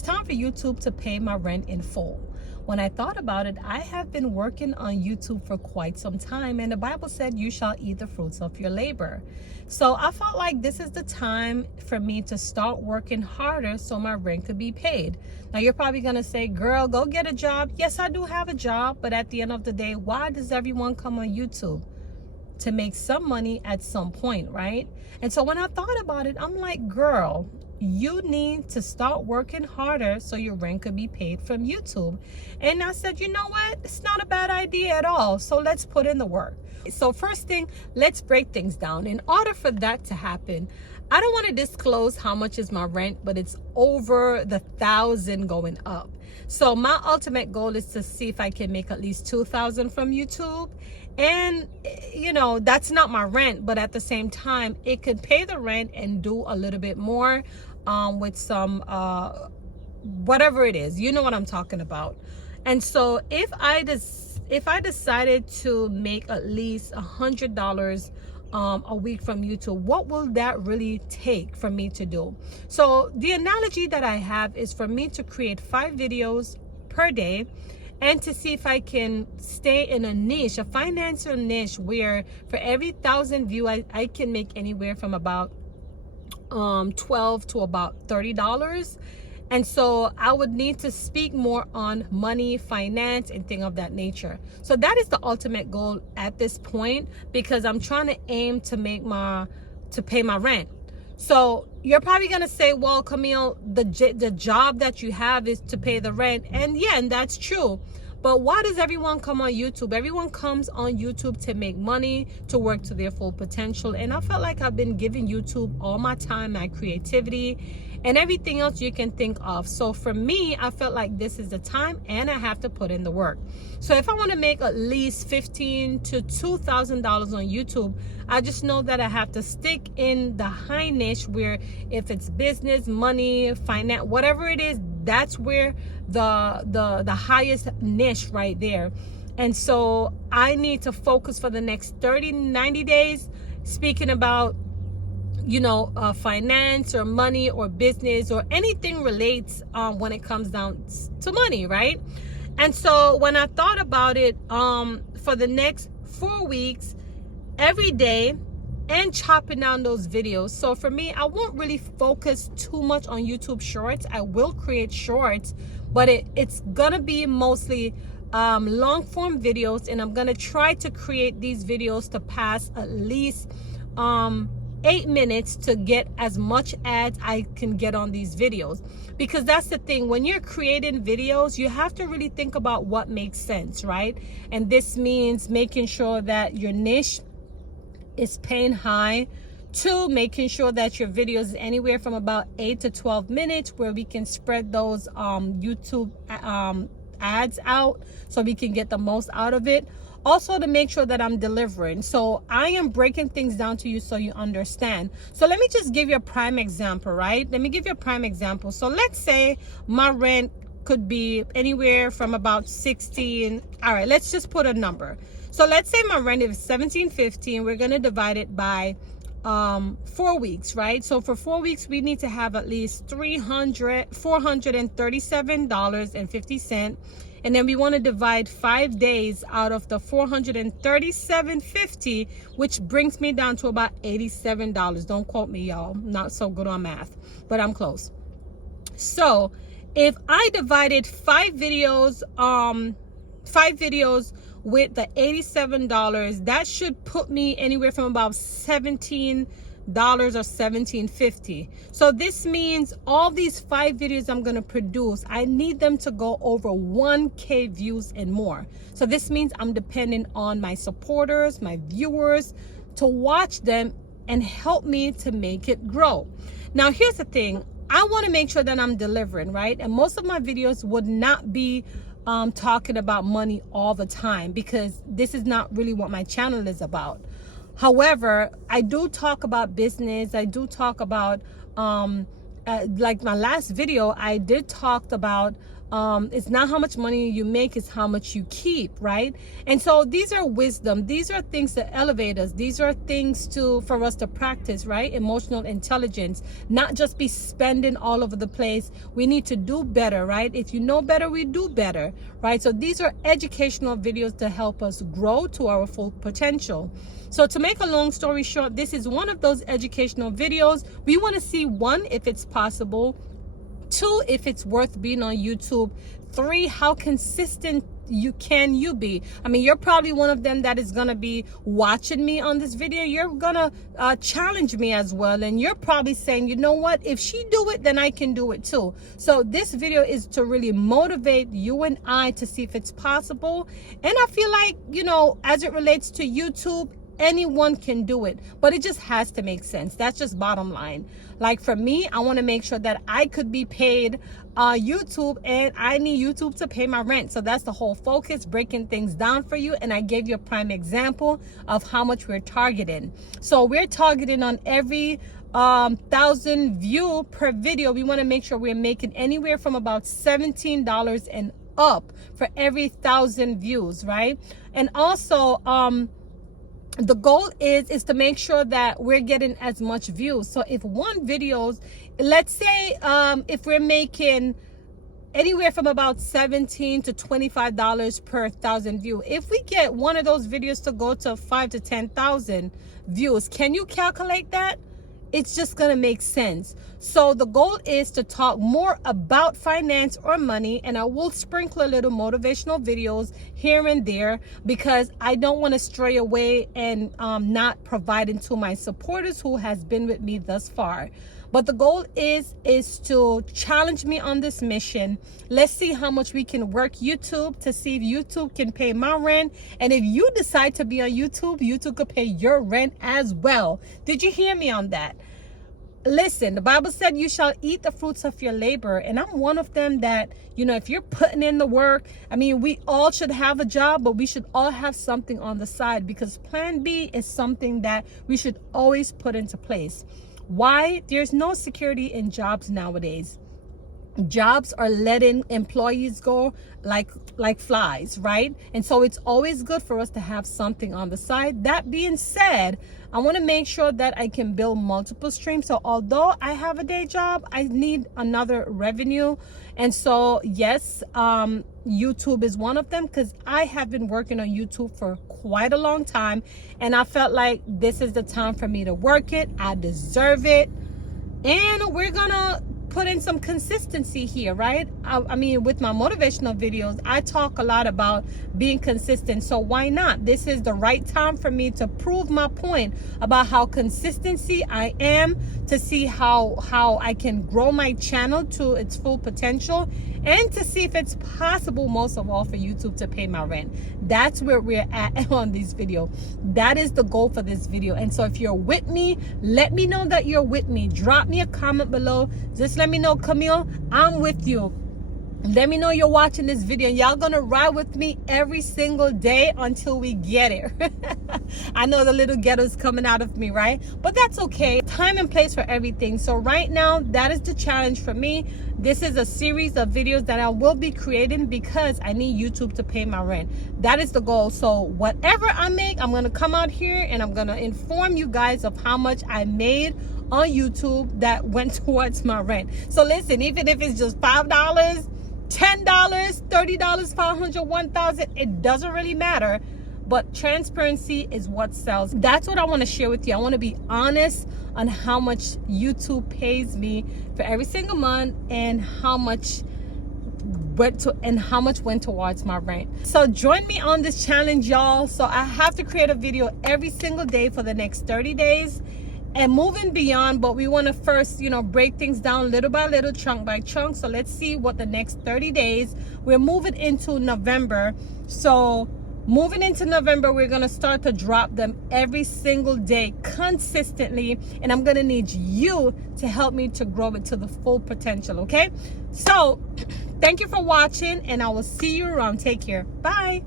it's time for YouTube to pay my rent in full. When I thought about it, I have been working on YouTube for quite some time, and the Bible said you shall eat the fruits of your labor. So I felt like this is the time for me to start working harder so my rent could be paid. Now you're probably gonna say, girl, go get a job. Yes, I do have a job, but at the end of the day, why does everyone come on YouTube? To make some money at some point, right? And so when I thought about it, I'm like, girl, you need to start working harder so your rent could be paid from YouTube. And I said, you know what? It's not a bad idea at all. So let's put in the work. So first thing, let's break things down. In order for that to happen, I don't want to disclose how much is my rent, but it's over the 1,000 going up. So my ultimate goal is to see if I can make at least 2,000 from YouTube. And, you know, that's not my rent, but at the same time, it could pay the rent and do a little bit more with some, whatever it is, you know what I'm talking about. And so if I decided to make at least $100 a week from YouTube, what will that really take for me to do? So the analogy that I have is for me to create 5 videos per day, and to see if I can stay in a niche, a financial niche, where for every 1,000 views, I can make anywhere from about $12 to about $30. And so I would need to speak more on money, finance, and things of that nature. So that is the ultimate goal at this point, because I'm trying to aim to pay my rent. So you're probably gonna say, well, Camille, the job that you have is to pay the rent. And yeah, and that's true. But why does everyone come on YouTube? Everyone comes on YouTube to make money, to work to their full potential. And I felt like I've been giving YouTube all my time, my creativity, and everything else you can think of. So for me, I felt like this is the time, and I have to put in the work. So if I want to make at least $1,500 to $2,000 on YouTube, I just know that I have to stick in the high niche, where if it's business, money, finance, whatever it is, that's where the highest niche right there. And so I need to focus for the next 90 days, speaking about, you know, finance or money or business or anything relates when it comes down to money, right? And so when I thought about it, for the next 4 weeks, every day, and chopping down those videos. So for me, I won't really focus too much on YouTube Shorts. I will create shorts, but it's gonna be mostly long form videos, and I'm gonna try to create these videos to pass at least 8 minutes to get as much ads I can get on these videos. Because that's the thing, when you're creating videos, you have to really think about what makes sense, right? And this means making sure that your niche is paying high. 2, making sure that your videos is anywhere from about 8 to 12 minutes, where we can spread those YouTube ads out so we can get the most out of it. Also, to make sure that I'm delivering. So I am breaking things down to you so you understand. So let me just give you a prime example, right? Let me give you a prime example. So let's say my rent could be anywhere from about 16. All right, let's just put a number. So let's say my rent is $1,750, and we're going to divide it by 4 weeks, right? So for 4 weeks, we need to have at least $437.50. And then we want to divide 5 days out of the $437.50, which brings me down to about $87. Don't quote me, y'all. Not so good on math, but I'm close. So if I divided 5 videos with the $87, that should put me anywhere from about $17 or $17.50. So this means all these 5 videos I'm going to produce, I need them to go over 1K views and more. So this means I'm depending on my supporters, my viewers, to watch them and help me to make it grow. Now here's the thing, I want to make sure that I'm delivering, right? And most of my videos would not be talking about money all the time, because this is not really what my channel is about. However, I do talk about business. I do talk about like my last video, I did talk about It's not how much money you make, it's how much you keep, right? And so these are wisdom. These are things that elevate us. These are things for us to practice, right? Emotional intelligence, not just be spending all over the place. We need to do better, right? If you know better, we do better, right? So these are educational videos to help us grow to our full potential. So to make a long story short, this is one of those educational videos. We want to see, one, if it's possible; two, if it's worth being on YouTube; three, how consistent can you be? I mean, you're probably one of them that is gonna be watching me on this video. You're gonna challenge me as well, and you're probably saying, you know what, if she do it, then I can do it too. So this video is to really motivate you and I to see if it's possible. And I feel like, you know, as it relates to YouTube, anyone can do it, but it just has to make sense. That's just bottom line. Like for me, I want to make sure that I could be paid YouTube, and I need YouTube to pay my rent. So that's the whole focus, breaking things down for you. And I gave you a prime example of how much we're targeting. So we're targeting on every 1,000 view per video. We want to make sure we're making anywhere from about $17 and up for every 1,000 views, right? And also the goal is to make sure that we're getting as much views. So if one videos, let's say if we're making anywhere from about $17 to $25 per 1,000 view, if we get one of those videos to go to 5,000 to 10,000 views, can you calculate that? It's just gonna make sense. So the goal is to talk more about finance or money, and I will sprinkle a little motivational videos here and there, because I don't want to stray away and not providing to my supporters who has been with me thus far. But the goal is to challenge me on this mission. Let's see how much we can work YouTube to see if YouTube can pay my rent. And if you decide to be on YouTube, YouTube could pay your rent as well. Did you hear me on that? Listen, the Bible said you shall eat the fruits of your labor. And I'm one of them that, you know, if you're putting in the work, I mean, we all should have a job, but we should all have something on the side, because plan B is something that we should always put into place. Why? There's no security in jobs nowadays. Jobs are letting employees go like flies, right? And so it's always good for us to have something on the side. That being said, I want to make sure that I can build multiple streams. So although I have a day job, I need another revenue. And so yes, YouTube is one of them, because I have been working on YouTube for quite a long time, and I felt like this is the time for me to work it. I deserve it, and we're gonna put in some consistency here, right? I mean, with my motivational videos, I talk a lot about being consistent. So why not? This is the right time for me to prove my point about how consistency I am, to see how I can grow my channel to its full potential, and to see if it's possible, most of all, for YouTube to pay my rent. That's where we're at on this video. That is the goal for this video. And so if you're with me, let me know that you're with me. Drop me a comment below. Just let me know, Camille, I'm with you. Let me know you're watching this video. Y'all gonna ride with me every single day until we get it. I know the little ghetto's coming out of me, right? But that's okay. Time and place for everything. So right now, that is the challenge for me. This is a series of videos that I will be creating because I need YouTube to pay my rent. That is the goal. So whatever I make, I'm gonna come out here and I'm gonna inform you guys of how much I made on YouTube that went towards my rent. So listen, even if it's just $5, $10, $30, 500, 1,000, it doesn't really matter. But transparency is what sells. That's what I want to share with you. I want to be honest on how much YouTube pays me for every single month, and how much went towards my rent. So join me on this challenge, y'all. So I have to create a video every single day for the next 30 days. And moving beyond, but we want to first, you know, break things down little by little, chunk by chunk. So let's see what the next 30 days, we're moving into November. So moving into November, we're going to start to drop them every single day consistently. And I'm going to need you to help me to grow it to the full potential. Okay. So thank you for watching, and I will see you around. Take care. Bye.